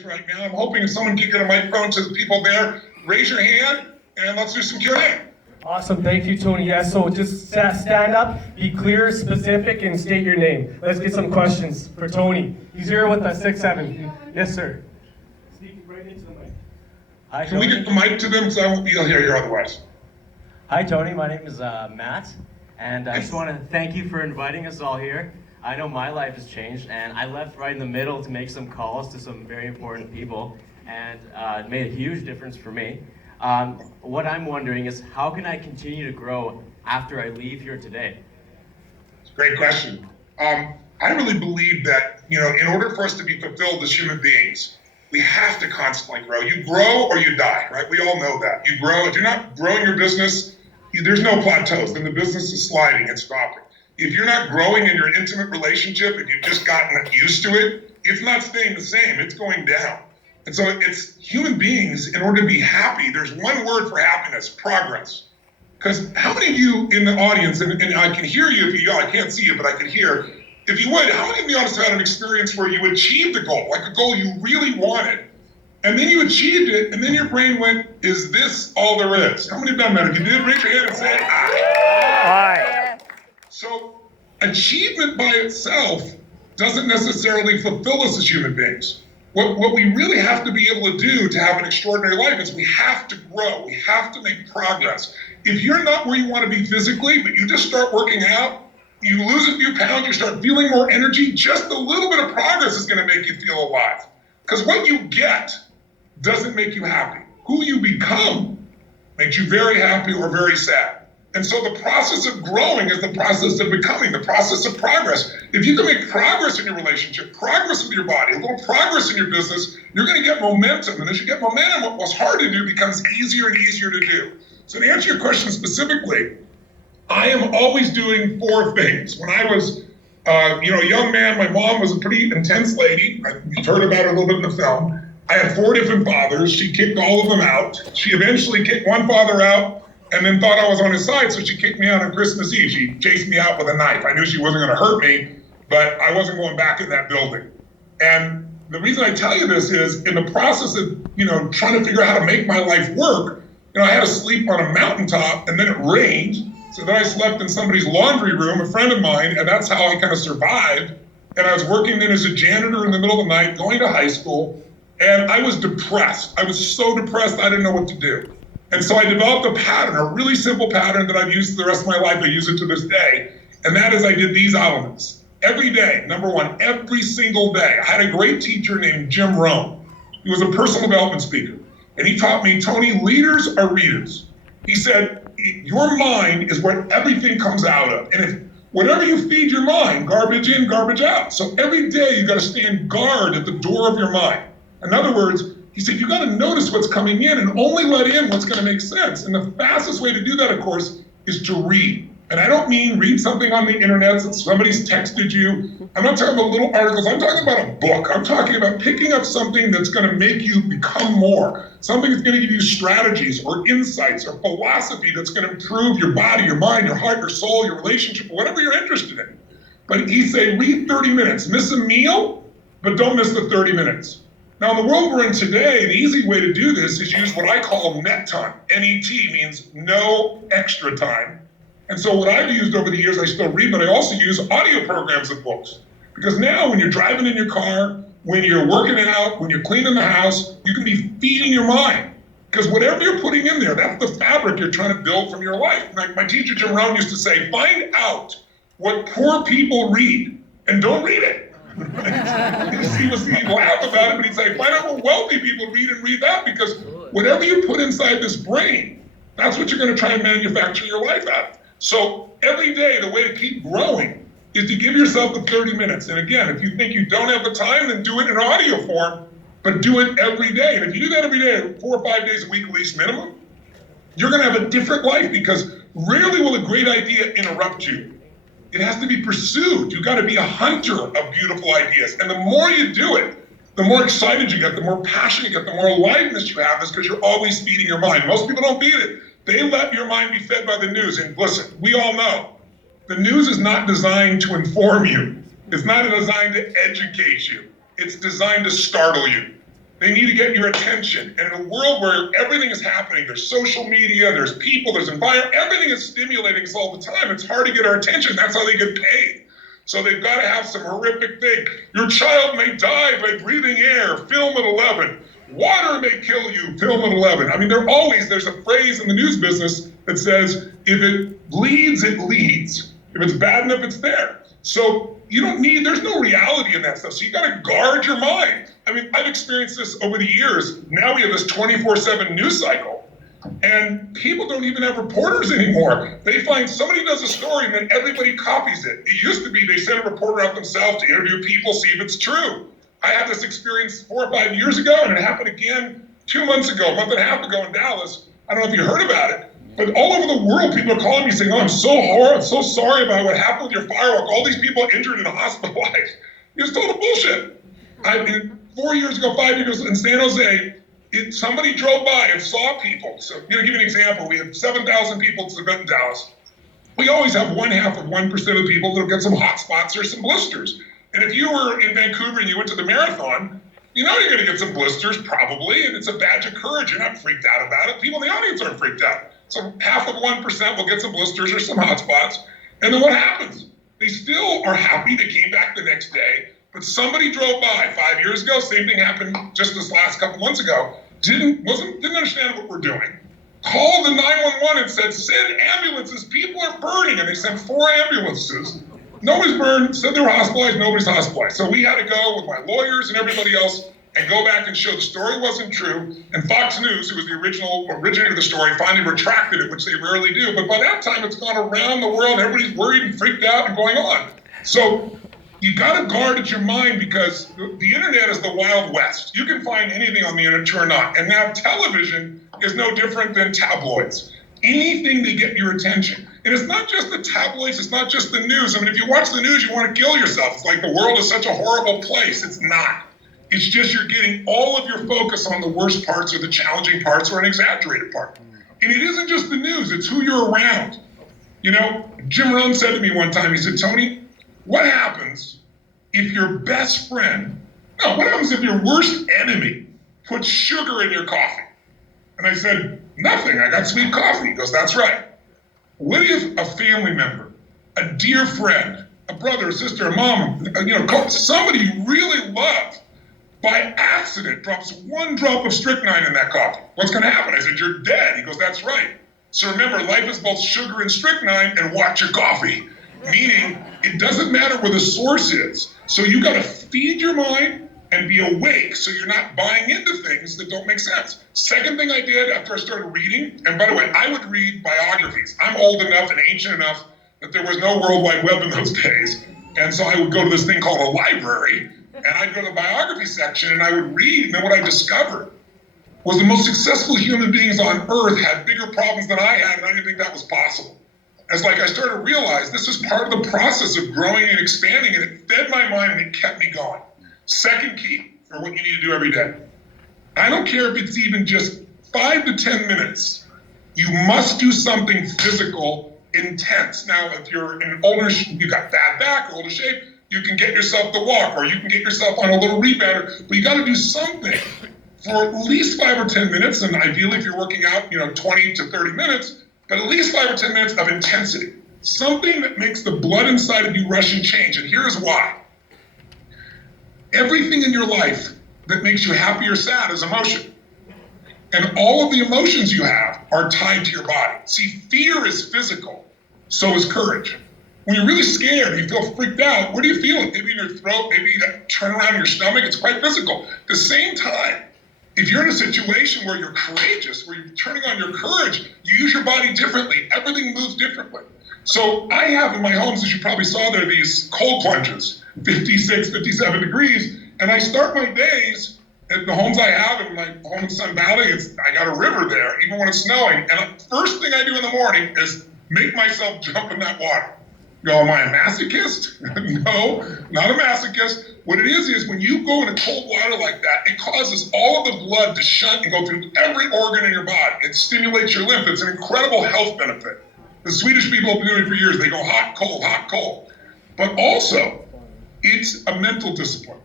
guys right now. I'm hoping someone can get a microphone to the people there. Raise your hand and let's do some Q&A. Awesome, thank you, Tony. Yes, so just stand up, be clear, specific, and state your name. Let's get some questions for Tony. He's here with us, 6'7". Yes, sir. Speak right into the mic. Hi, Can we get the mic to them because I won't be able to hear you otherwise? Hi, Tony. My name is Matt, and I just want to thank you for inviting us all here. I know my life has changed, and I left right in the middle to make some calls to some very important people, and it made a huge difference for me. What I'm wondering is, how can I continue to grow after I leave here today? It's a great question. I really believe that, in order for us to be fulfilled as human beings, we have to constantly grow. You grow or you die, right? We all know that. You grow. If you're not growing your business, there's no plateaus. Then the business is sliding, it's stopping. If you're not growing in your intimate relationship, if you've just gotten used to it, it's not staying the same, it's going down. And so it's human beings, in order to be happy, there's one word for happiness: progress. Because how many of you in the audience, and I can hear you if you yell, I can't see you, but I can hear, if you would, how many of you honestly had an experience where you achieved a goal, like a goal you really wanted, and then you achieved it, and then your brain went, is this all there is? How many have done that? If you did, raise your hand and say, ah. So achievement by itself doesn't necessarily fulfill us as human beings. What we really have to be able to do to have an extraordinary life is we have to grow, we have to make progress. If you're not where you want to be physically, but you just start working out, you lose a few pounds, you start feeling more energy, just a little bit of progress is going to make you feel alive. Because what you get doesn't make you happy. Who you become makes you very happy or very sad. And so the process of growing is the process of becoming, the process of progress. If you can make progress in your relationship, progress with your body, a little progress in your business, you're going to get momentum. And as you get momentum, what was hard to do becomes easier and easier to do. So to answer your question specifically, I am always doing 4 things. When I was a young man, my mom was a pretty intense lady. You've heard about her a little bit in the film. I had 4 different fathers. She kicked all of them out. She eventually kicked one father out and then thought I was on his side, so she kicked me out on Christmas Eve. She chased me out with a knife. I knew she wasn't gonna hurt me, but I wasn't going back in that building. And the reason I tell you this is, in the process of trying to figure out how to make my life work, I had to sleep on a mountaintop, and then it rained, so then I slept in somebody's laundry room, a friend of mine, and that's how I kind of survived. And I was working then as a janitor in the middle of the night, going to high school, and I was depressed. I was so depressed, I didn't know what to do. And so I developed a pattern, a really simple pattern that I've used the rest of my life. I use it to this day. And that is, I did these elements. Every day, number one, every single day. I had a great teacher named Jim Rohn. He was a personal development speaker. And he taught me, Tony, leaders are readers. He said, your mind is where everything comes out of. And if whatever you feed your mind, garbage in, garbage out. So every day you gotta stand guard at the door of your mind. In other words, he said, you got to notice what's coming in and only let in what's going to make sense. And the fastest way to do that, of course, is to read. And I don't mean read something on the internet that somebody's texted you. I'm not talking about little articles. I'm talking about a book. I'm talking about picking up something that's going to make you become more. Something that's going to give you strategies or insights or philosophy that's going to improve your body, your mind, your heart, your soul, your relationship, whatever you're interested in. But he said, read 30 minutes. Miss a meal, but don't miss the 30 minutes. Now, in the world we're in today, the easy way to do this is use what I call net time. N-E-T means no extra time. And so what I've used over the years, I still read, but I also use audio programs of books. Because now when you're driving in your car, when you're working out, when you're cleaning the house, you can be feeding your mind. Because whatever you're putting in there, that's the fabric you're trying to build from your life. Like my teacher, Jim Rohn, used to say, find out what poor people read and don't read it. He'd laugh about it, but he'd say, find out what wealthy people read and read that, because whatever you put inside this brain, that's what you're going to try and manufacture your life out of. So every day, the way to keep growing is to give yourself the 30 minutes. And again, if you think you don't have the time, then do it in audio form, but do it every day. And if you do that every day, 4 or 5 days a week at least minimum, you're going to have a different life, because rarely will a great idea interrupt you. It has to be pursued. You've got to be a hunter of beautiful ideas. And the more you do it, the more excited you get, the more passion you get, the more aliveness you have, is because you're always feeding your mind. Most people don't feed it. They let your mind be fed by the news. And listen, we all know, the news is not designed to inform you. It's not designed to educate you. It's designed to startle you. They need to get your attention. And in a world where everything is happening, there's social media, there's people, there's environment, everything is stimulating us all the time. It's hard to get our attention. That's how they get paid. So they've got to have some horrific thing. Your child may die by breathing air, film at 11. Water may kill you, film at 11. I mean, there's a phrase in the news business that says, if it bleeds, it leads. If it's bad enough, it's there. So there's no reality in that stuff. So you got to guard your mind. I mean, I've experienced this over the years. Now we have this 24/7 news cycle, and people don't even have reporters anymore. They find somebody does a story and then everybody copies it. It used to be they sent a reporter out themselves to interview people, see if it's true. I had this experience 4 or 5 years ago, and it happened again 2 months ago, a month and a half ago in Dallas. I don't know if you heard about it, but all over the world, people are calling me saying, "Oh, I'm so sorry about what happened with your firework. All these people injured and hospitalized." It's total bullshit. 4 years ago, 5 years ago in San Jose, somebody drove by and saw people. So, give you an example. We have 7,000 people at this event in Dallas. We always have 1/2 of 1% of the people that'll get some hot spots or some blisters. And if you were in Vancouver and you went to the marathon, you're going to get some blisters probably, and it's a badge of courage. You're not freaked out about it. People in the audience aren't freaked out. So 1/2 of 1% will get some blisters or some hot spots. And then what happens? They still are happy. They came back the next day, but somebody drove by 5 years ago. Same thing happened just this last couple months ago. Didn't understand what we're doing. Called the 911 and said, "Send ambulances. People are burning." And they sent 4 ambulances. Nobody's burned, said they were hospitalized, nobody's hospitalized. So we had to go with my lawyers and everybody else and go back and show the story wasn't true. And Fox News, who was the originator of the story, finally retracted it, which they rarely do. But by that time, it's gone around the world. Everybody's worried and freaked out and going on. So you got to guard at your mind, because the internet is the Wild West. You can find anything on the internet, true or not. And now television is no different than tabloids. Anything to get your attention. And it's not just the tabloids, it's not just the news. I mean, if you watch the news, you want to kill yourself. It's like the world is such a horrible place. It's not. It's just you're getting all of your focus on the worst parts or the challenging parts or an exaggerated part. And it isn't just the news, it's who you're around. Jim Rohn said to me one time, he said, "Tony, what happens if your best friend, what happens if your worst enemy puts sugar in your coffee?" And I said, "Nothing, I got sweet coffee." He goes, "That's right. What if a family member, a dear friend, a brother, a sister, a mom, somebody you really love, by accident drops 1 drop of strychnine in that coffee? What's going to happen?" I said, "You're dead." He goes, "That's right. So remember, life is both sugar and strychnine, and watch your coffee." Meaning, it doesn't matter where the source is. So you got to feed your mind and be awake so you're not buying into things that don't make sense. Second thing I did after I started reading, and by the way, I would read biographies. I'm old enough and ancient enough that there was no World Wide Web in those days. And so I would go to this thing called a library, and I'd go to the biography section and I would read, and then what I discovered was the most successful human beings on earth had bigger problems than I had, and I didn't think that was possible. It's like I started to realize this is part of the process of growing and expanding, and it fed my mind and it kept me going. Second key for what you need to do every day. I don't care if it's even just 5 to 10 minutes. You must do something physical, intense. Now, if you're you got bad back or older shape, you can get yourself to walk, or you can get yourself on a little rebounder, but you got to do something for at least 5 or 10 minutes. And ideally, if you're working out, 20 to 30 minutes, but at least 5 or 10 minutes of intensity. Something that makes the blood inside of you rush and change. And here's why. Everything in your life that makes you happy or sad is emotion. And all of the emotions you have are tied to your body. See, fear is physical, so is courage. When you're really scared, you feel freaked out, where do you feel it? Maybe in your throat, maybe that turn around in your stomach, it's quite physical. At the same time, if you're in a situation where you're courageous, where you're turning on your courage, you use your body differently. Everything moves differently. So I have in my homes, as you probably saw there, these cold plunges, 56, 57 degrees, and I start my days at the homes I have in my home in Sun Valley. I got a river there, even when it's snowing. And the first thing I do in the morning is make myself jump in that water. Am I a masochist? No, not a masochist. What it is when you go into cold water like that, it causes all of the blood to shunt and go through every organ in your body. It stimulates your lymph. It's an incredible health benefit. The Swedish people have been doing it for years. They go hot, cold, hot, cold. But also, it's a mental discipline.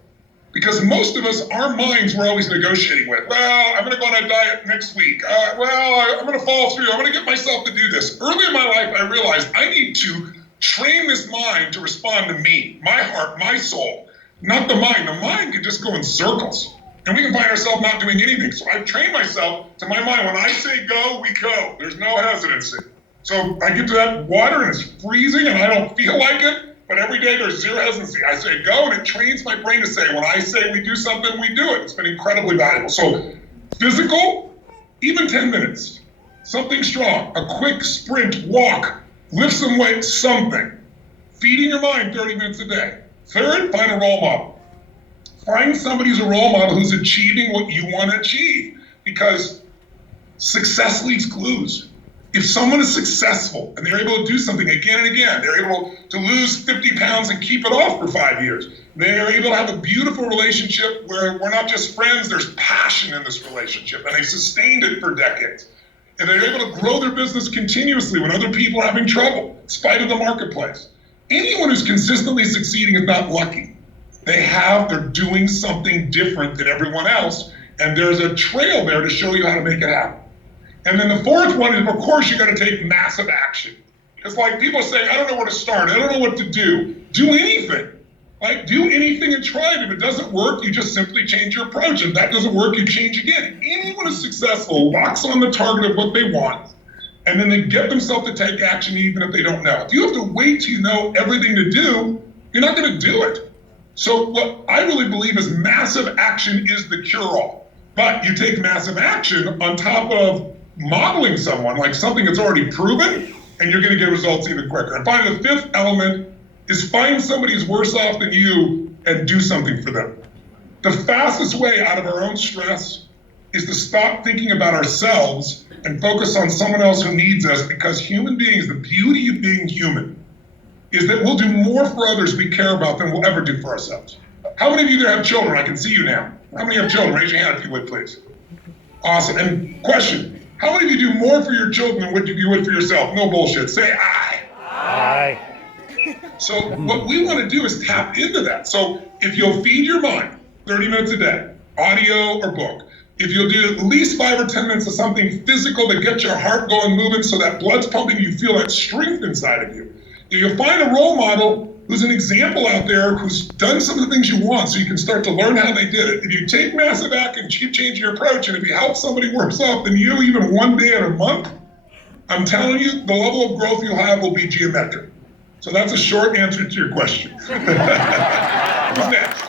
Because most of us, our minds we're always negotiating with. Well, I'm gonna go on a diet next week. I'm gonna follow through. I'm gonna get myself to do this. Early in my life, I realized I need to train this mind to respond to me, my heart, my soul, not the mind. The mind can just go in circles. And we can find ourselves not doing anything. So I've trained myself to my mind. When I say go, we go. There's no hesitancy. So I get to that water and it's freezing and I don't feel like it, but every day there's zero hesitancy. I say go and it trains my brain to say, when I say we do something, we do it. It's been incredibly valuable. So physical, even 10 minutes, something strong, a quick sprint, walk, lift some weight, something. Feeding your mind 30 minutes a day. Third, find a role model. Find somebody who's a role model who's achieving what you want to achieve, because success leaves clues. If someone is successful and they're able to do something again and again, they're able to lose 50 pounds and keep it off for 5 years. They're able to have a beautiful relationship where we're not just friends, there's passion in this relationship, and they've sustained it for decades. And they're able to grow their business continuously when other people are having trouble, in spite of the marketplace. Anyone who's consistently succeeding is not lucky. They're doing something different than everyone else, and there's a trail there to show you how to make it happen. And then the fourth one is, of course, you gotta take massive action. It's like people say, I don't know where to start, I don't know what to do. Do anything. Like, do anything and try it. If it doesn't work, you just simply change your approach. If that doesn't work, you change again. Anyone who's successful locks on the target of what they want, and then they get themselves to take action even if they don't know. If you have to wait till you know everything to do, you're not gonna do it. So what I really believe is massive action is the cure-all. But you take massive action on top of modeling someone, like something that's already proven, and you're gonna get results even quicker. And finally, the fifth element is find somebody who's worse off than you and do something for them. The fastest way out of our own stress is to stop thinking about ourselves and focus on someone else who needs us, because human beings, the beauty of being human, is that we'll do more for others we care about than we'll ever do for ourselves. How many of you there have children? I can see you now. How many have children? Raise your hand if you would, please. Awesome. And question, how many of you do more for your children than what you would for yourself? No bullshit. Say aye. Aye. So what we want to do is tap into that. So if you'll feed your mind 30 minutes a day, audio or book, if you'll do at least 5 or 10 minutes of something physical that gets your heart going, moving, so that blood's pumping, you feel that strength inside of you. If you'll find a role model who's an example out there who's done some of the things you want, so you can start to learn how they did it. If you take massive action, keep changing your approach, and if you help somebody worse off than you, even one day in a month, I'm telling you, the level of growth you'll have will be geometric. So that's a short answer to your question. Who's next?